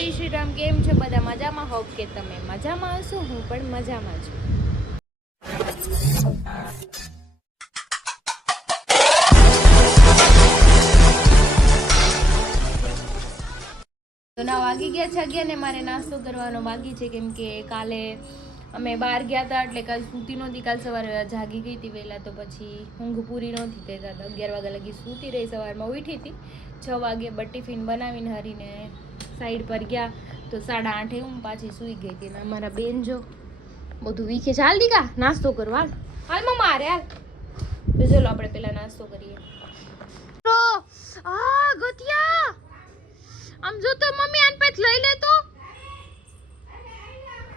જય શ્રી રામ. કેમ છો બધા? મજામાં? હોપ કે તમે મજામાં હશો. હું પણ મજામાં છું. તો ના વાગી ગયા છે 11 ને મારે નાસ્તો કરવાનો બાકી છે, કેમ કે કાલે અમે બહાર ગયા હતા એટલે કાલ સૂતી નહોતી. કાલ સવારે જાગી ગઈ હતી વહેલા, તો પછી ઊંઘ પૂરી નહોતી થઈ. 11 વાગ્યા લગી સૂતી રહી. સવારમાં ઉઠી હતી 6 વાગે, બટ ટિફિન બનાવીને હરીને સાઈડ પર ગયા તો 8:30 હું પાછી સૂઈ ગઈ હતી. ને અમારા બેન જો બધું વીખે છે. હાલ દીકા નાસ્તો કરવા, હાલ મમ્મા હારે હાલ. તો ચલો આપણે પેલા નાસ્તો કરીએ. આ ગતિયા આમ જો તો મમ્મી આન પાછ લઈ લે તો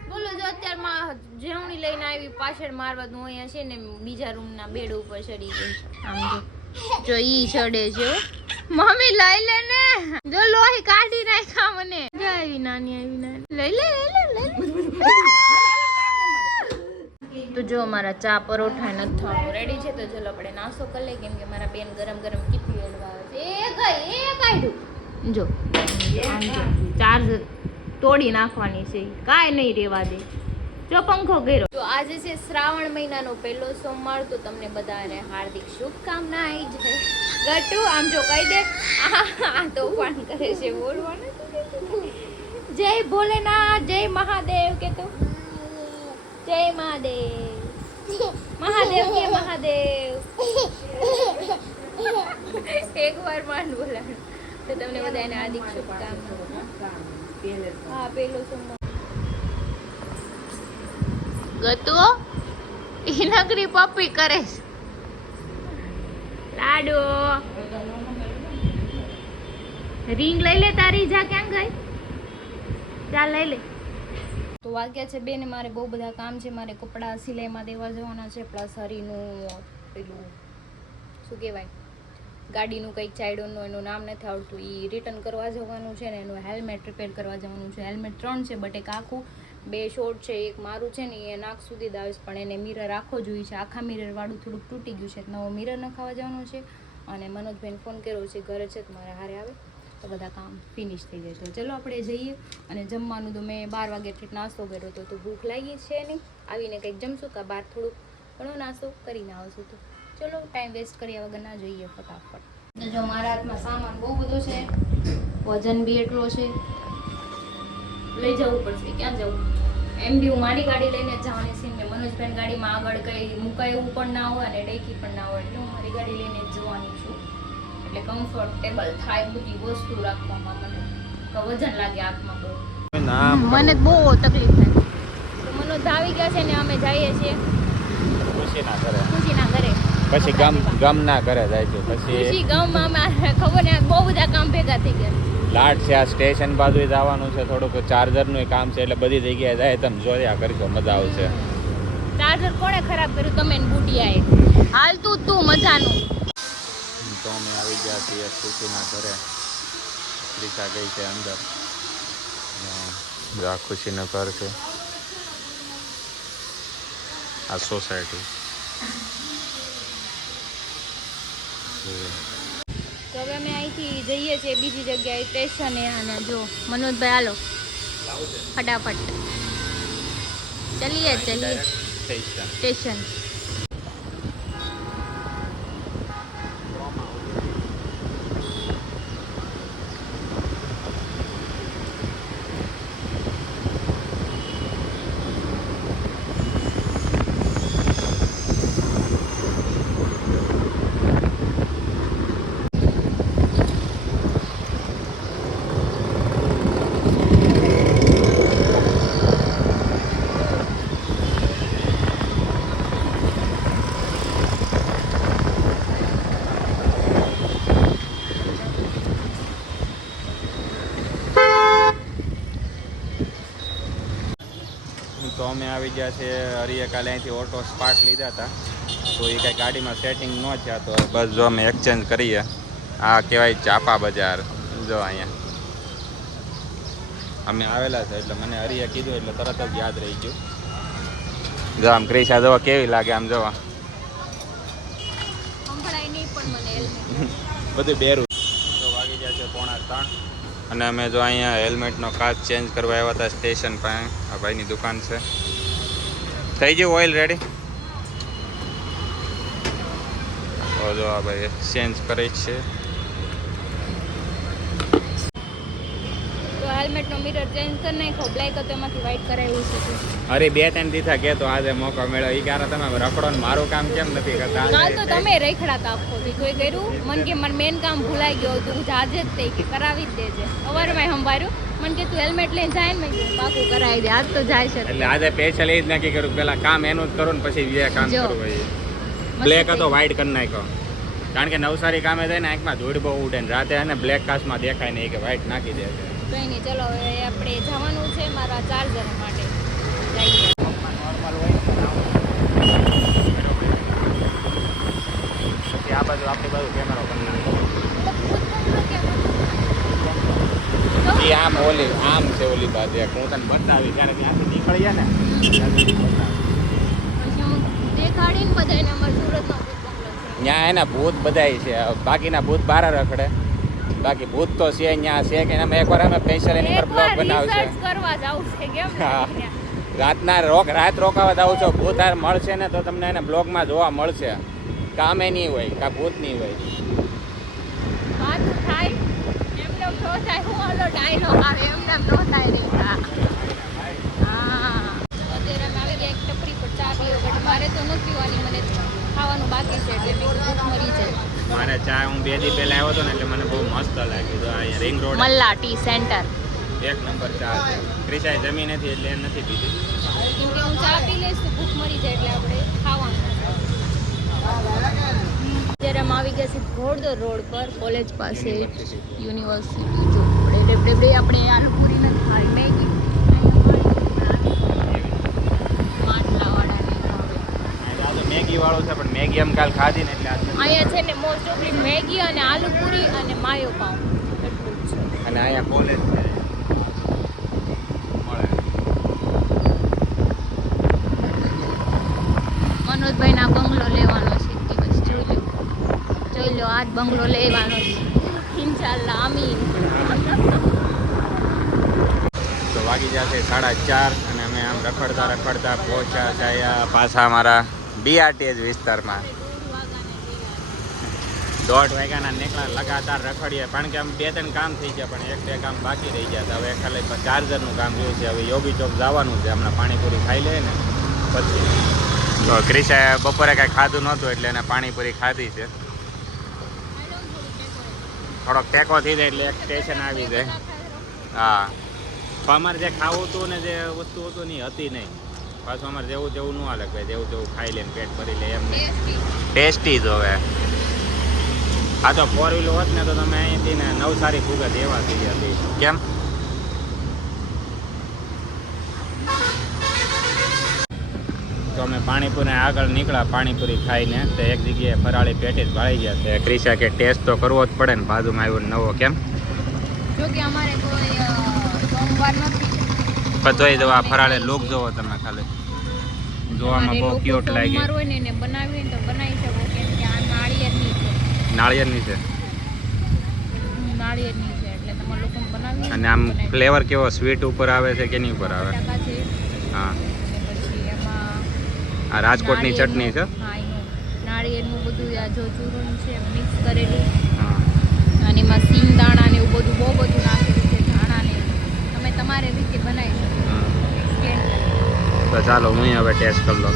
બોલો. જો અત્યારમાં જેવણી લઈને આવી પાછળ મારવાનું અહીંયા છે ને, બીજા રૂમના બેડ ઉપર ચડી ગઈ. આમ જો ઈ ચડે છે. મમ્મી લઈ લે ને, જો લોહી કાઢી નાખા મને. જો આવી નાની લઈ લે. તો જો અમારા ચા પરોઠા નથી રેડી છે. તો ચલો આપણે નાસ્તો કરી લઈએ, કેમ કે મારા બેન ગરમ ગરમ કેટલી હલવા આવે છે. એ કાઢ્યું જો ચાર્જર તોડી નાખવાની છે, કાંઈ નહીં રેવા દે. જો પંખો કર્યો. તો આજે છે શ્રાવણ મહિનાનો પહેલો સોમવાર. તો તમને બધાને હાર્દિક શુભકામના. આવી છે ગટુ આમ જો કહી દે. આ તોફાન કરે છે, બોલવાનું. જય ભોલેનાથ, જય મહાદેવ કે તો જય મહાદેવ. મહાદેવ કે મહાદેવ. એક વાર માંડ બોલાણ. તો તમને બધાને હાર્દિક શુભકામના. હા પેલો સોમવાર ગતો ઈ નગરી પપ્પી કરે છે. લાડો રિંગ લઈ લે તારી. જા ક્યાં ગઈ? ચાલ લઈ લે. તો વાગ્યા છે 2 ને મારે બહુ બધા કામ છે. મારે કપડાં સિલાઈમાં દેવા જવાના છે, પ્લસ હરીનું પેલું શું કહેવાય ગાડીનું કંઈક ચાઇડોનું એનું નામ નથી આવડતું, એ રિટર્ન કરવા જવાનું છે ને એનું હેલ્મેટ રિપેર કરવા જવાનું છે. હેલ્મેટ 3 છે, બટ એક આખું 2 શોર્ટ છે. એક મારું છે ને એ નાક સુધી જ આવે છે, પણ એને મિરર આખો જોઈએ છે. આખા મિરરવાળું થોડુંક તૂટી ગયું છે, નવો મિરર નખાવા જવાનું છે. અને મનોજભાઈને ફોન કર્યો છે, ઘરે છે તો મારે હારે આવે તો બધા કામ ફિનિશ થઈ જાય. તો ચલો આપણે જઈએ. અને જમવાનું તો મેં 12 વાગ્યાથી નાસ્તો કર્યો હતો, તો ભૂખ લાગી છે નહીં. આવીને કંઈક જમશું કે બહાર થોડુંક ઘણો નાસ્તો કરીને આવશું. તો ચલો ટાઈમ વેસ્ટ કર્યા વગર ના જોઈએ ફટાફટ. જો મારા હાથમાં સામાન બહુ બધો છે, વજન બી એટલો છે, લઈ જવું પડશે. ક્યાં જવું? એમ બી હું મારી ગાડી લઈને જવાની છે ને મનોજભાઈ ગાડીમાં આગળ કંઈ મુકાય એવું પણ ના હોય અને ડેકી પણ ના હોય, એટલે હું મારી ગાડી લઈને જ જવાની છું. એટલે કમ્ફર્ટેબલ થાય બધી વસ્તુ રાખવામાં. મને વજન લાગે હાથમાં બહુ, મને બહુ તકલીફ થાય. તો મનોજ આવી ગયા છે ને અમે જઈએ છીએ ખુશીના ઘરે. પછી ગામના ઘરે જાય છે. પછી ગામમાં ખબર ને બહુ બધા કામ ભેગા થઈ ગયા. લાટ છે, આ સ્ટેશન બાજુ જવાનું છે, થોડુંક ચાર્જરનું કામ છે, એટલે બધી જગ્યાએ જાય. તમે જોયા કરજો, મજા આવશે. ચાર્જર કોણે ખરાબ કર્યું? તમે ને બુટિયાએ. હાલ તું મજાનું. તો અમે આવી ગયા છીએ ખુશીના ઘરે. રીતા ગઈ છે અંદર. આ ખુશીનું ઘર છે, આ સોસાયટી. તો હવે અમે અહીંથી જઈએ છીએ બીજી જગ્યાએ સ્ટેશને. અને જો મનોજભાઈ હાલો ફટાફટ ચલીએ સ્ટેશન. તો અમે આવી ગયા છે હરિએ. કાલે અહીંથી ઓટો સ્પાર્ટ લીધા હતા, તો એ કાંઈ ગાડીમાં સેટિંગ ન થયા, તો બસ જો અમે એક્સચેન્જ કરીએ. આ કહેવાય ચાપા બજાર. જો અહીંયા અમે આવેલા છે, એટલે મને હરિએ કીધું એટલે તરત જ યાદ રહી ગયું. જો આમ ક્રિશા જોવા કેવી લાગે, આમ જોવા બધું બેરું. તો વાગી ગયા છે 2:45. અને અમે જો અહીંયા હેલ્મેટનો કાચ ચેન્જ કરવા આવ્યા હતા સ્ટેશન પાસે. આ ભાઈની દુકાન છે. થઈ ગયું ઓઇલ રેડી? તો જો આ ભાઈ ચેન્જ કરે છે. તો હેલ્મેટનો મિરર ચેન્જ કરી નાખો, બ્લેક હતો એમાંથી વ્હાઈટ કરાવ્યું છે. અરે 2-3 દીધા કે તો આજે મોકો મળ્યો. ઈ ક્યારે તમે રખડો ને મારું કામ કેમ નથી કરતા? કાલ તો તમે રેખડાતા આખો દી કોઈ કર્યું મન કે મારું મેન કામ ભૂલાઈ ગયો તું આજે જ તે કે કરાવી જ દેજે. અવારમાં સંભાળ્યું મન કે તું હેલ્મેટ લઈને જાય ને મેં કીધું પાકું કરાવી દે. આજ તો જાય છે એટલે આજે સ્પેશિયલ એ જ નક્કી કર્યું પેલા કામ એનું જ કરું ને પછી બીજા કામ જો. કરું. ભાઈ બ્લેક હતો વ્હાઈટ કરી નાખ્યો કારણ કે નવસારી કામે જાય ને આંખમાં ધૂળ બહુ ઉડે ને રાતે એને બ્લેક કાચમાં દેખાય નહીં કે વ્હાઈટ નાખી દે છે. કંઈ નહીં, ચલો હવે આપણે જવાનું છે મારા ચાર્જર માટે. જઈએ. નોર્મલ હોય પછી આ બાજુ આપણી બાજુ કેમેરો કરી નાખે. એ આમ ઓલી આમ છે ઓલી બાજુ એક હું તને બતાવી જ્યારે ત્યાંથી નીકળીએ ને ત્યાંથી બતાવી. દેખાડીને બધાને અમારા સુરતનો ભૂત બંગલો છે. ત્યાં એના ભૂત બધાય છે બાકીના ભૂત બહાર રખડે બાકી ભૂત તો છે ત્યાં છે કે અમે એકવાર અમે સ્પેશિયલ એની પર બ્લોગ બનાવશે. રિસર્ચ કરવા જાવું છે કેમ ને? હા. રાતના રાત રોકાવા જાવ છો ભૂત હાર મળશે ને તો તમને એને બ્લોગમાં જોવા મળશે. કામે નહીં હોય કા ભૂત નહીં હોય. વાત થાય એમને નો થાય હું ઓલો ડાયલોગ આવે એમને નો થાય નહીં. હા અત્યારે અમે આવી ગયા એક ટપરી પર ચા પીવો બટ મારે તો નથી પીવાની મને ખાવાનું બાકી છે એટલે મેં કીધું ભૂખ મરી જાય. મારે ચા હું 2 દી પહેલા આવ્યો હતો ને એટલે મને બહુ મસ્ત લાગી. તો આ ring road મલ્લા T centre 1 number ચા છે. ક્રિશાએ જમી નથી એટલે એ નથી પીધી. કેમ કે હું ચા પી લઈશ તો ભૂખ મરી જાય એટલે આપણે ખાવાનું. અત્યારે અમે આવી ગયા છે ઘોડદોર રોડ પર કોલેજ પાસે યુનિવર્સિટી જો આપણે આલુપુરી નથી ખાવી મેગી માટલાવાળાની ખાવી. આ તો મેગી વાળો છે પણ મેગી એમ કાલ ખાધી ને એટલે આજ નથી. અહીંયા છે ને મોસ્ટ ઓફલી મેગી અને આલુપુરી અને માયો પાઉં એટલું જ છે. અને અહીંયા કોલેજ છે મળે. મનોજભાઈના બંગલો લેવાનો છે એક દિવસ જોઈ લો આજ બંગલો લેવાનો છે ઇન્શાલ્લાહ આમીન. તો વાગી જશે 4:30 અને અમે આમ રખડતા પહોંચ્યા છે પાછા અમારા બીઆરટીએચ વિસ્તારમાં. 1:30 વાગ્યાના નીકળ્યા લગાતાર રખડીએ કારણ કે આમ 2-3 કામ થઈ ગયા પણ 1-2 કામ બાકી રહી ગયા હતા. હવે ખાલી ચાર્જરનું કામ રહ્યું છે. હવે યોગી ચોક જવાનું છે હમણાં પાણીપુરી ખાઈ લે ને પછી. તો ક્રિશાએ બપોરે કાંઈ ખાધું નહોતું એટલે એને પાણીપુરી ખાધી છે. થોડોક ટેકો થઈ જાય એટલે એક સ્ટેશન આવી જાય. હા પણ અમારે જે ખાવું હતું ને જે વસ્તુ હતું ને એ હતી નહીં. પાછું અમારે જેવું તેવું ન હાલે ભાઈ જેવું તેવું ખાઈ લે ને પેટ ભરી લે એમ ટેસ્ટી જ હવે. આ તો 4 વ્હીલર હોત ને તો તમે અહીંથી ને નવસારી ભૂગત એવા થઈ હતી. કેમ તો અમે પાણીપુરી આગળ નીકળ્યા પાણીપુરી ખાઈને તો એક જગ્યાએ ફરાળી પેટી જ ભાળી ગયા છે. ક્રિશા કે ટેસ્ટ તો કરવો જ પડે ને બાજુમાં આવ્યો નવો. કેમ જો કે અમારે કોઈ સોમવાર નથી પણ તોય જો આ ફરાળી લુક જોવો તમે ખાલી જોવામાં બહુ ક્યુટ લાગી. સોમવાર હોય ને એને બનાવીને તો બનાવી શકો કેમ કે આ નાળિયેરની છે નાળિયેરની છે નાળિયેરની છે એટલે તમારે લોકો બનાવી અને આમ ફ્લેવર કેવો સ્વીટ ઉપર આવે છે કે નહીં ઉપર આવે? બટાકા છે હા અને પછી એમાં આ રાજકોટની ચટણી છે. હા એનું નાળિયેરનું બધું આ જો ચૂરણ છે મિક્સ કરેલું હા અને એમાં સિંગ દાણા ને એવું બધું બહુ બધું નાખેલું છે ધાણા ને તમે તમારે રીતે બનાવી શકો. એક્સપ્લેન તો ચાલો હું હવે ટેસ્ટ કરી લઉં.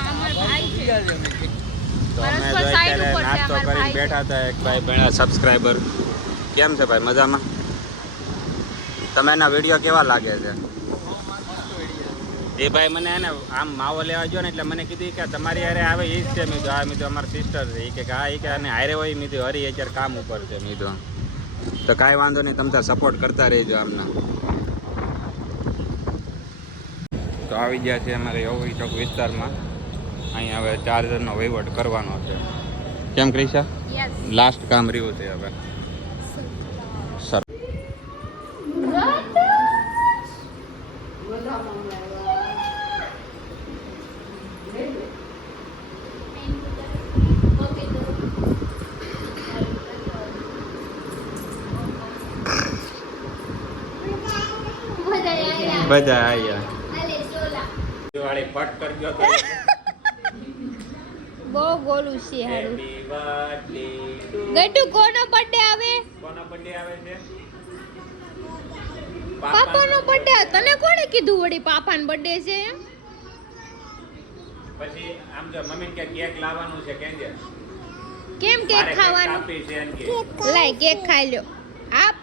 અમારા ભાઈ છે તો અમે પરસ્પર જો side અત્યારે ઉપર છે નાસ્તો અમારા કરીને ભાઈ. બેઠા હતા. એક ભાઈ ભણ્યા સબસ્ક્રાઈબર. કેમ છે ભાઈ મજામાં? તમે એના વિડીયો કેવા લાગે છે? એ ભાઈ મને એને આમ માવો લેવા ગયો ને એટલે મને કીધું કે તમારી હારે આવે એ જ છે. મેં કીધું હા મેં તો અમારા સિસ્ટર છે. એ કે હા એ કે અને હારે હોય મેં કીધું હરી અત્યારે કામ ઉપર છે. મેં કીધું તો કાંઈ વાંધો નહીં તમે તાર સપોર્ટ કરતા રહેજો આમના. તો આવી ગયા છે અમારે યોગી ચોક વિસ્તારમાં. અહીંયા હવે ચાર્જરનો વહીવટ કરવાનો છે. કેમ ક્રિશા? યસ લાસ્ટ કામ રહ્યું છે હવે. સર બધા આયા અલે સોલા દિવાળી ફટ કરી ગયો તો બહુ ગોલું છે હારું હેપી બર્થડે ટુ ગટુ કોનો બર્થડે આવે કોનો બર્થડે આવે છે પાપાનો બર્થડે તને કોણે કીધું વળી પાપાનો બર્થડે છે એમ પછી આમ જો મમ્મી કે કેક લાવવાનું છે કેજે કેમ કેક ખાવાનું કાપી છે એમ કે લાય કેક ખાઈ લ્યો આપ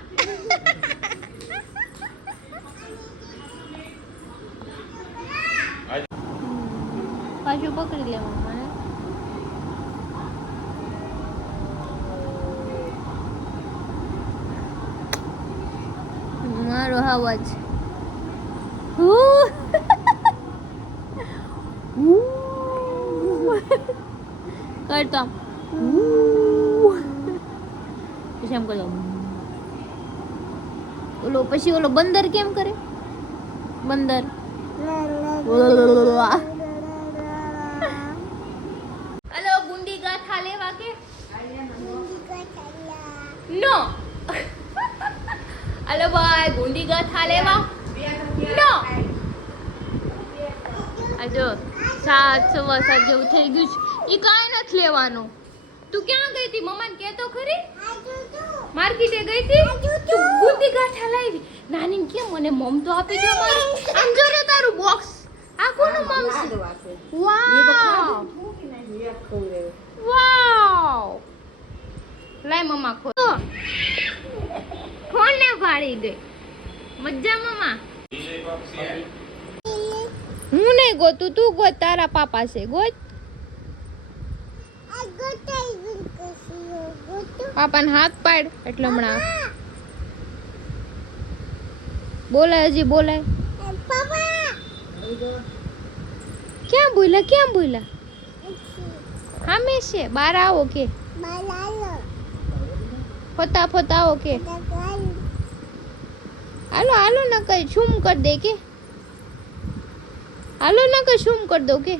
પાછું પકડી લેવાનું મને મારો અવાજ કરતો પછી એમ કરતો ઓલો પછી ઓલો બંદર કેમ કરે બંદર હલો ગુંડી ગાથા લેવા કે નો હલો ભાઈ ગુંડી ગાથા લેવા નો આ જો 7:15 જેવું થઈ ગયું છે ઈ કાંઈ નથી લેવાનું તું ક્યાં ગઈ હતી મમ્માને કહેતો ખરી માર્કેટે ગઈ હતી તું ગુંડી ગાંઠા લાવી નાની કે મને મમ તો આપી દે મારું આમ જો રે તારું બોક્સ આ કોનું મમ છે વાવ વાવ લાય મમ્મા ખો કોને ભાળી ગઈ મજા મમ્મા હું નહીં ગોતું તું ગોત તારા પાપા છે ગોત પાપાને હાથ પાડ એટલે હમણાં બોલાય હજી બોલાય ક્યાં બોલ્યા હામે છે બાર આવો કે ફતા આવો કે હાલો હાલો ના કઈ છૂમ કર દે કે હાલો ના કઈ છૂમ કર દો કે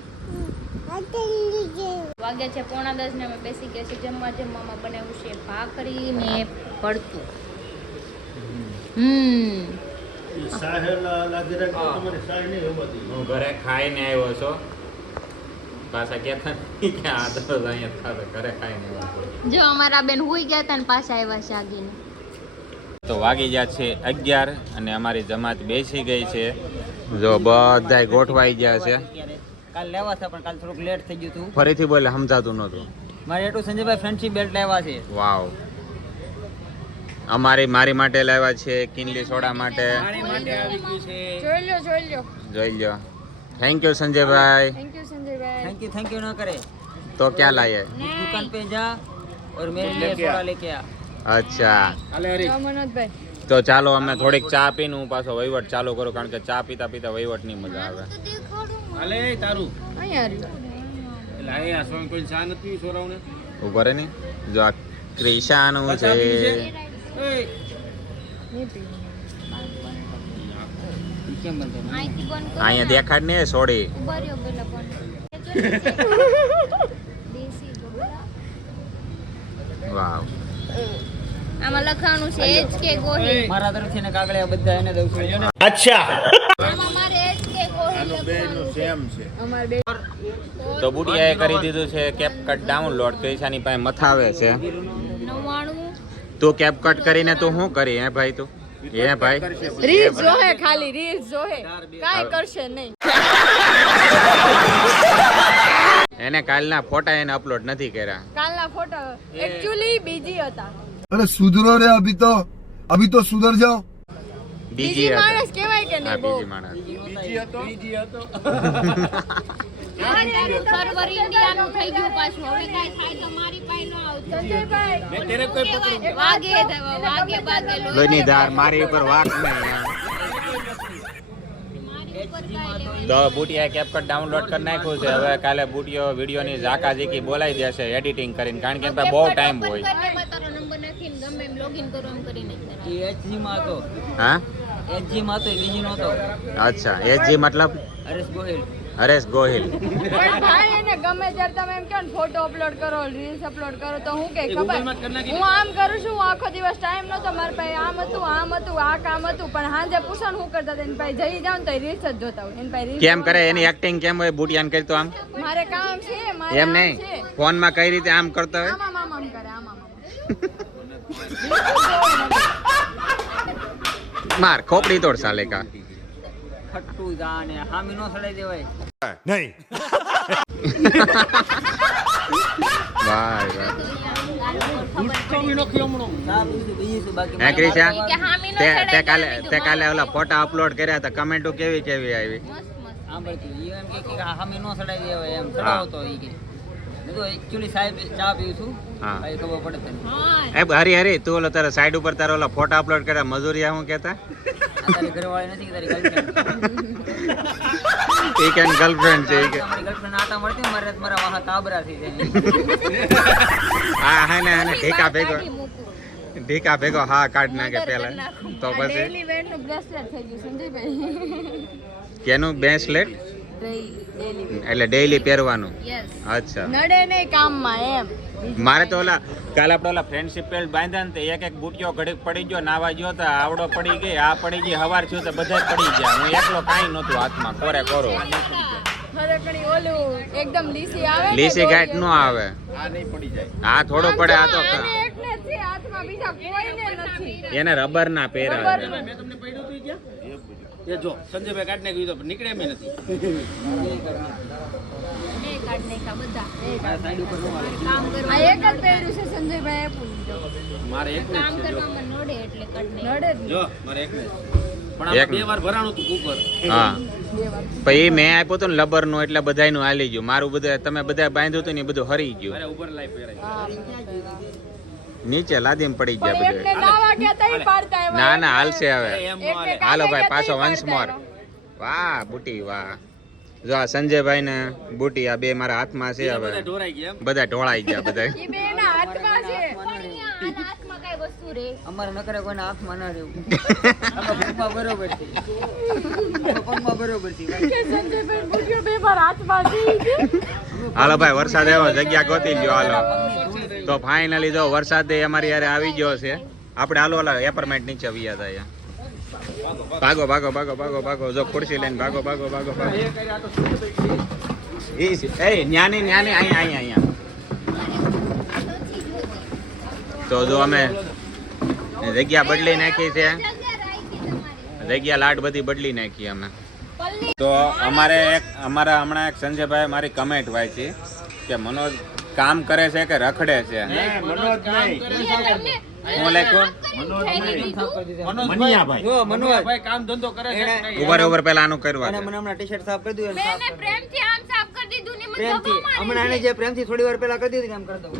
વાગ્યા છે 9:45 ને અમે બેસી ગયા છીએ જમવા જમવામાં બનાવ્યું છે ભાખરી ને ભરતું હું ઘરે ખાઈને આવ્યો છો પાછા કહેતા નહીં કે આ તો અહીંયા ખાતો ઘરે ખાઈને આવ્યો જો અમારા બેન હુઈ ગયા હતા ને પાછા આવ્યા છે આગીને તો વાગી ગયા છે 11 અને અમારી જમાત બેસી ગઈ છે જો બધાય ગોઠવાઈ ગયા છે કાલ લેવા છે પણ કાલ થોડુંક લેટ થઈ ગયું હતું ફરીથી બોલે સમજાતું નહોતું મારે એટલું સંજયભાઈ ફ્રેન્ડશિપ બેલ્ટ લેવા છે વાવ મારી માટે લાવ્યા છે કિનલી સોડા માટે મારી માટે આવી ગયું છે જોઈ લો થેન્ક યુ સંજયભાઈ થેન્ક યુ ना करे तो क्या लाए दुकान पे जा और मेरे लिए सोडा लेके आ અચ્છા તો ચાલો અમે થોડીક ચા પીને હું પાછો વહીવટ ચાલુ કરું કારણ કે ચા પીતા પીતા વહીવટ ની મજા આવે અલે તારું લાય આસો કોઈ ચા નથી સોરાવને ઉભા રે ની જો આ ક્રિશાનું છે કેમ બંધ અહીંયા દેખાડ ને સોડી વાવ આમાં લખવાનું છે એચ કે ગોહિલ મારા તરફથી ને કાગળિયા બધા એને દઉં છું આમાં મારે એચ કે ગોહિલ લખવાનું છે તો બુડિયાએ કરી દીધું છે કેપકટ ડાઉનલોડ ક્રિશાની પાસે મથાવે છે 99 તું કેપકટ કરીને તું શું કરી હે ભાઈ તું હે ભાઈ રીલ્સ જોહે ખાલી રીલ્સ જોહે કાઈ કરશે નહીં એને કાલના ફોટા એને અપલોડ નથી કર્યા કાલના ફોટો એક્ચ્યુઅલી બીજી હતા अरे सुधरो रे अभी तो सुधर जाओ બીજી માણસ કહેવાય કે હા નહીં બહુ બીજી માણસ સર્વર ઇન્ડિયાનું થઈ ગયું પાછું હવે કાઈ થાય તો મારી પાસે ન આવતું સંજયભાઈ વાગે લોહી લોહીની ધાર મારી ઉપર વાક નહીં મારી ઉપર કાઈ તો બુટિયાએ કેપકટ ડાઉનલોડ કરી નાખ્યું છે હવે કાલે બુટિયો વિડીયોની ઝાકા ઝીકી બોલાવી દેશે એડિટિંગ કરીને કારણ કે એમ પાસે બહુ ટાઈમ હોય તારો નંબર નાખીને ગમે એમ લોગિન કરો એમ કરી નાખ એ એચજી માં હતો હા એચજી માં હતો બીજી નો હતો અચ્છા એચજી મતલબ હરેશ ગોહિલ હરેશ ગોહિલ. પણ ભાઈ એને ગમે ત્યારે તમે એમ કહો ને ફોટો અપલોડ કરો રીલ્સ અપલોડ કરો તો હું કે ખબર હું આમ કરું છું હું આખો દિવસ ટાઈમ નતો મારા પાસે આમ હતું આ કામ હતું પણ હાંજે પૂછો ને હું કરતા હતા એની પાસે જઈ જાવ ને તો રીલ્સ જ જોતા હોય એની પાસે કેમ કરે એની એક્ટિંગ કેમ હોય બુટિયાન કરી તો આમ મારે કામ છે મારે એમ નહીં ફોન માં કઈ રીતે આમ કરતો હોય આમ કરે આમ માર ખોપડી તોડ સાલે કા ખટ્ટું જાને હામી નો સડાઈ દેવાય. વાહ વાહ હે ક્રિશા તે કાલે ઓલા ફોટા અપલોડ કર્યા હતા કમેન્ટો કેવી કેવી આવી સાંભળતું ઈ એમ કે હામી નો સડાઈ દેવાય એમ સડાવો તો ઈ કે મેં તો એકચ્યુઅલી સાહેબ ચા પીઉં છું હા. ભાઈ ખબર પડે તને હરી હરી તું ઓલો તારા સાઈડ ઉપર તારા ઓલા ફોટા અપલોડ કર્યા મજૂરિયા હું કહેતા આ તારી ઘરવાળી નથી કે તારી ગર્લફ્રેન્ડ એ કે ગર્લફ્રેન્ડ છે એ કે તમારી ગર્લફ્રેન્ડ આટા મળતી હોય, મારા વાહ કાબરા થઈ જાય. હા હે ને ઢીકા ભેગો હા કાઢ નાખે પેલા તો પછી ડેલી વેર નું બ્રેસલેટ થઈ ગયું સંજયભાઈ કેનું બ્રેસલેટ એટલે ડેઈલી પહેરવાનું યસ અચ્છા નડે નહીં કામમાં એમ મારે તો ઓલા કાલે આપણે ઓલા ફ્રેન્ડશિપ બેલ્ટ બાંધ્યા ને તો એક બુટિયો ઘડીક પડી ગયો નાવા ગયો તો આવડો પડી ગઈ આ પડી ગઈ હવાર થયું તો બધા પડી ગયા હું એકલો કાંઈ નહોતું હાથમાં કોરે કોરો ખરેખર ઓલું એકદમ લીસી આવે ને લીસી ગાંઠ નો આવે હા થોડો પડે આ તો આને એકને જ છે હાથમાં બીજા કોઈને નથી એને રબર ના પહેરા એ જો સંજયભાઈ કાઢ નાખ્યું તો નીકળે એમ નથી. મારા સાઈડ ઉપર નો આવે. આ એક જ પહેર્યું છે સંજયભાઈ એ પૂછજો મારે એક કામ કરવામાં નડે એટલે કટ નહીં નડે જ જો મારે એક પણ આપણે બે વાર ભરાણું હતું કુકર. હા પછી મેં આપ્યું હતું ને લબર નું એટલે બધાયનું હાલી ગયું મારું બધા તમે બધા બાંધ્યું હતું ને એ બધું હરી ગયું મારે ઉપર લાઈફ પહેરાય. નીચે લાદીમ પડી ગયા પણ એકને બધું નાવા ગયા તઈ પાડતા આવ્યા. ના ના હાલશે હવે એમ નો એકને હાલે. હાલો ભાઈ કાલે પાછો ગયા વંશ તઈ મોર પાડતા વાહ બુટી વાહ જો આ સંજયભાઈ ને બુટી આ બે મારા હાથમાં છે બધા હવે ઢોરાઈ ગયા એમ. બધા ઢોળાઈ ગયા બધા આવ્યા. ઈ બેના હાથમાં છે આના હાથમાં કઈ વસ્તુ રે અમારે ન કરે કોઈના હાથમાં ના રહેવું. આમાં પગમાં બરોબર છે. પગમાં બરોબર છે. કે સંજયભાઈ પૂછ્યો બે વાર હાથમાં છે હાલો ભાઈ વરસાદ આવ્યો જગ્યા ગોતી લ્યો હાલો તો ફાઇનલી જો વરસાદ અમારી યારે આવી ગયો છે આપણે હાલો ઓલા એપાર્ટમેન્ટ નીચે વ્યા હતા અહીંયા ભાગો ભાગો ભાગો ભાગો ભાગો જો ખુરશી લઈને ભાગો ભાગો ભાગો ભાગો એ છે એ ન્યાની ન્યાની અહીંયા અહીંયા અહીંયા તો જો અમે જગ્યા બદલી નાખી છે જગ્યા લાટ બધી બદલી નાખી અમે તો અમારા હમણાં એક સંજયભાઈ મારી કમેન્ટ વાંચી કે મનોજ કામ કરે છે કે રખડે છે હું લખ્યું જો મનોજ ભાઈ કામ ધંધો કરે છે. ઉભર પેલા આનું કરવા એને મને હમણાં ટી-શર્ટ સાફ કરી દીધું. મેં એને પ્રેમથી આમ સાફ કરી દીધું ને મને પ્રેમથી ધક્કો મારી હમણાં એને જે પ્રેમથી થોડી વાર પહેલા કરી દીધું ને એમ કરી દઉં.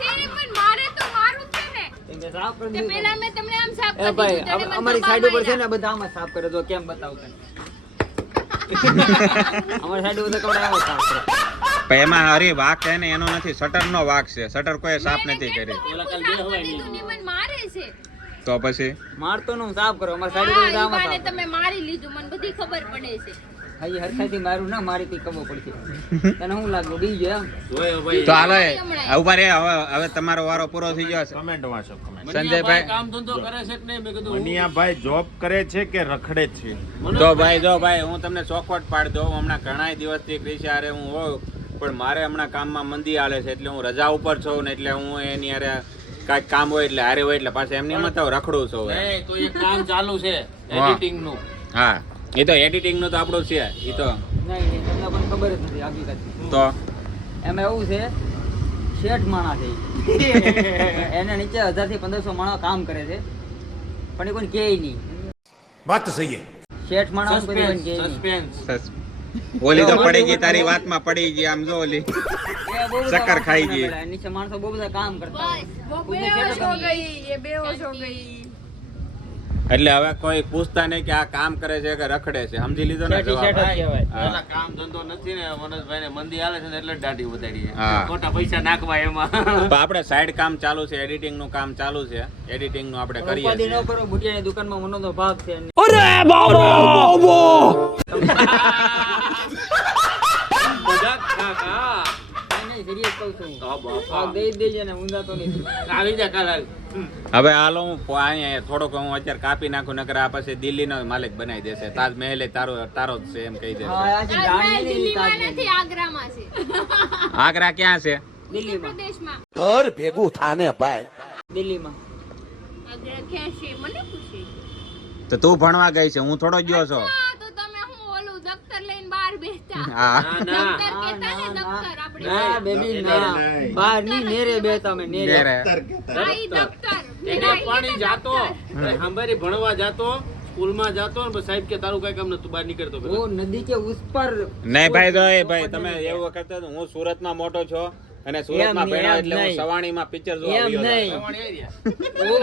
તેરી પણ મારે તો મારું છે ને એમ કે સાફ કરી તે દીધું. પહેલા મેં તમને આમ સાફ એ કરી ભાઈ દીધું તેને મને અમારી ધક્કા સાઈડ ઉપર છે માર્યા. ને બધા આમ જ સાફ કરે તો કેમ બતાવું તને. અમારી સાઈડ ઉપર તો કપડા આવા સાફ કરે. પણ એમાં હરી વાક છે ને એનો નથી શટર નો વાક છે શટર કોઈ સાફ નથી કરી ઓલા કાલ બે હવાઈ દીધું ને મને મારે છે તો પછી મારતો નું સાફ કરો અમારી સાઈડ ઉપર હા, આમ ઈ જ બાને સાફ કરે. તમે મારી લીધું મને બધી ખબર પડે છે ભાઈ હરખાઈથી મારું ના મારી તી ખબર પડશે. તને શું લાગ્યું બી ગયો એમ? જોયો ભાઈ તો હાલો ઉભા રે હવે તમારો વારો પૂરો થઈ ગયો છે કમેન્ટ વાંચો કમેન્ટ સંજયભાઈ કામ ધંધો કરે છે કે નહીં મેં કીધું મનિયાભાઈ જોબ કરે છે કે રખડે છે જો ભાઈ હું તમને ચોખવટ પાડી દઉં હમણાં ઘણા દિવસથી ક્રિશા હારે હું હોઉં પણ મારે હમણાં કામમાં મંદી હાલે છે એટલે હું રજા ઉપર છું ને એટલે હું એની હારે કાંઈક કામ હોય એટલે હારે હોય એટલે પાછા એમની મત રખડું છું હવે. નહીં, તો એક કામ ચાલુ છે એડિટિંગ નું. હા એ તો એડિટિંગ નું તો આપણું છે એ તો નહીં નહીં તમને પણ ખબર જ નથી હકીકત. તો એમાં એવું છે શેઠ માણસ છે ઈ. એના નીચે 1000 થી 1500 માણસ કામ કરે છે પણ એ કોઈ કહે નહીં. વાત તો સહી શેઠ માણસ કોઈ કોઈને કહે નહીં. સસ્પેન્સ ઓલી તો પડી ગઈ તારી વાતમાં પડી ગઈ આમ જો ઓલી એ બહુ બધા ચક્કર ખાઈ માણસો ગઈ. ના નીચે માણસો બહુ બધા કામ કરતા હોય. वो ખુદને बेहोश શેઠ हो ગમી. गई ये बेहोश हो गई એટલે હવે કોઈ પૂછતા નહીં કે આ કામ કરે છે કે રખડે છે સમજી લીધો ને શેઠ ઈ શેઠ જ જવાબ? કહેવાય. હા. એના કામ ધંધો નથી ને મનોજભાઈ ને મંદી હાલે છે ને એટલે જ દાઢી વધારી હા. ખોટા પૈસા નાખવા એમાં તો આપણે સાઈડ કામ ચાલુ છે એડિટિંગ નું કામ ચાલુ છે એડિટિંગ નું આપણે કરીએ ઉપાધિ છીએ ન કરો, બુટિયાની દુકાનમાં મનોનો ભાગ છે. મજાક કાકા નહીં, serious કહું છું. હા, બાપા. આ દઈ જ દેજે ને ઊંધા તો નહીં. આવી જા કાલ હવે હાલો હું અહીંયા થોડોક હું અત્યારે કાપી નાખું, નકર આ પછી દિલ્હીનો માલિક બનાવી દેશે. તાજમહેલ એ તારો જ છે એમ કહી દેશે. હા, આ છે જાણીએ નહીં દિલ્હીમાં તાજમહેલ. નથી, આગ્રામાં છે, આગ્રા ક્યાં છે? દિલ્હીમાં. પ્રદેશમાં. દિલ્હીમાં. આગ્રા ક્યાં છે મને પૂછે. તો તું ભણવા ગઈ છે, હું થોડો ગયો છો. હા, તો તમે હું ઓલું દફતર લઈને બહાર બેસતા. હા દફતર કહેતા ને, દફતર આપણે. ના બેબી ના, બહાર ની નેરે બેતા અમે નેરે. ઘેરે. હા, ઈ દફતર. એને પાણી જાતો હાંભારી ભણવા જાતો સ્કૂલમાં જાતો ને સાહેબ કે તારું કઈ કામ નતું બહાર નીકળતો वो नदी के उस पर નહીં ભાઈ, તો એ ભાઈ તમે એવું કરતા હતા. હું સુરતમાં મોટો છો અને સુરતમાં એમ ભણ્યો એટલે હું નહીં. સવાણીમાં પિક્ચર જોવા એમ ગયો હતો. नहीं वो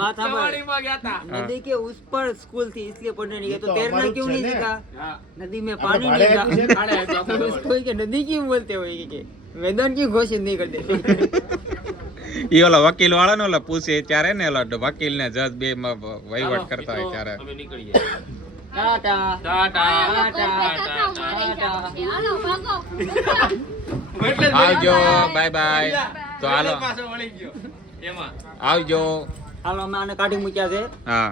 बात हमारी સવાણીમાં ગયા તા नदी के उस पर स्कूल थी इसलिए पढ़ने नहीं गए तो तैरना क्यों नहीं सीखा હા नदी में पानी नहीं था આડે આપ્યું આપણે तो उसको के नदी क्यों बोलते हो ये के मैदान क्यों घोषित नहीं करते ઈ ઓલો વકીલ વાળો ને ઓલો પૂછે ત્યારે ને ઓલો વકીલ ને જજ બે વહીવટ કરતા હોય ત્યારે. અમે નીકળીએ टाटा ટાટા બેઠા થાવ, મારે જાવું છે. હાલો, ભાગો. આવજો, બાય બાય. તો હાલો પાછો વળી ગયો એમાં આવજો. હાલો અમે આને કાઢી મૂક્યા છે હા,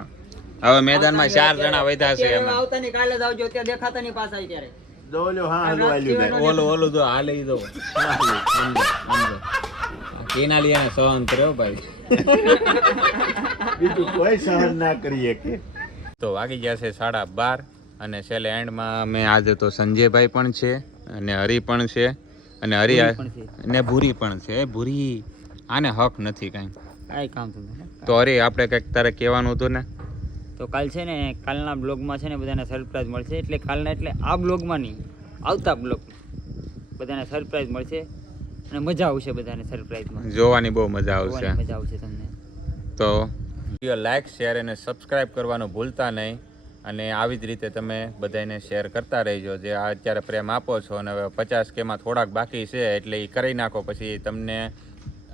હવે મેદાનમાં 4 જણા વધ્યા છે અત્યારે એમાં. આવતા નહીં કાલે જ આવજો અત્યારે દેખાતા નહીં પાછા ત્યારે ઓલું તો હાલે ઈ દો. કેનાલી એને સહન કર્યો ભાઈ. બીજું કોઈ સહન ના કરીએ કે તો વાગી ગયા છે 12:30 અને છેલ્લે એન્ડમાં અમે આજે તો સંજયભાઈ પણ છે અને હરી પણ છે અને હરી અને ભૂરી પણ છે. ભૂરી આને હક નથી કાંઈ. કાંઈ કામ થતું ને તો હરી આપણે કંઈક તારે કહેવાનું હતું ને. તો કાલ છે ને કાલના બ્લોગમાં છે ને બધાને સરપ્રાઈઝ મળશે એટલે કાલના એટલે આ બ્લોગમાં નહીં આવતા બ્લોગમાં બધાને સરપ્રાઈઝ મળશે અને મજા આવશે બધાને સરપ્રાઈઝમાં જોવાની બહુ મજા આવશે. જોવાની મજા આવશે તમને તો વિડીયો લાઈક શેર અને સબસ્ક્રાઈબ કરવાનું ભૂલતા નહીં અને આવી જ રીતે તમે બધાને શેર કરતા રહેજો. જે આ અત્યારે પ્રેમ આપો છો અને હવે 50K માં થોડાક બાકી છે એટલે એ કરી નાખો, પછી તમને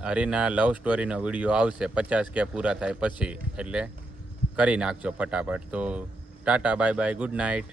હરીના લવ સ્ટોરીનો વિડીયો આવશે 50K પૂરા થાય પછી, એટલે કરી નાખજો ફટાફટ. તો Tata bye bye, good night.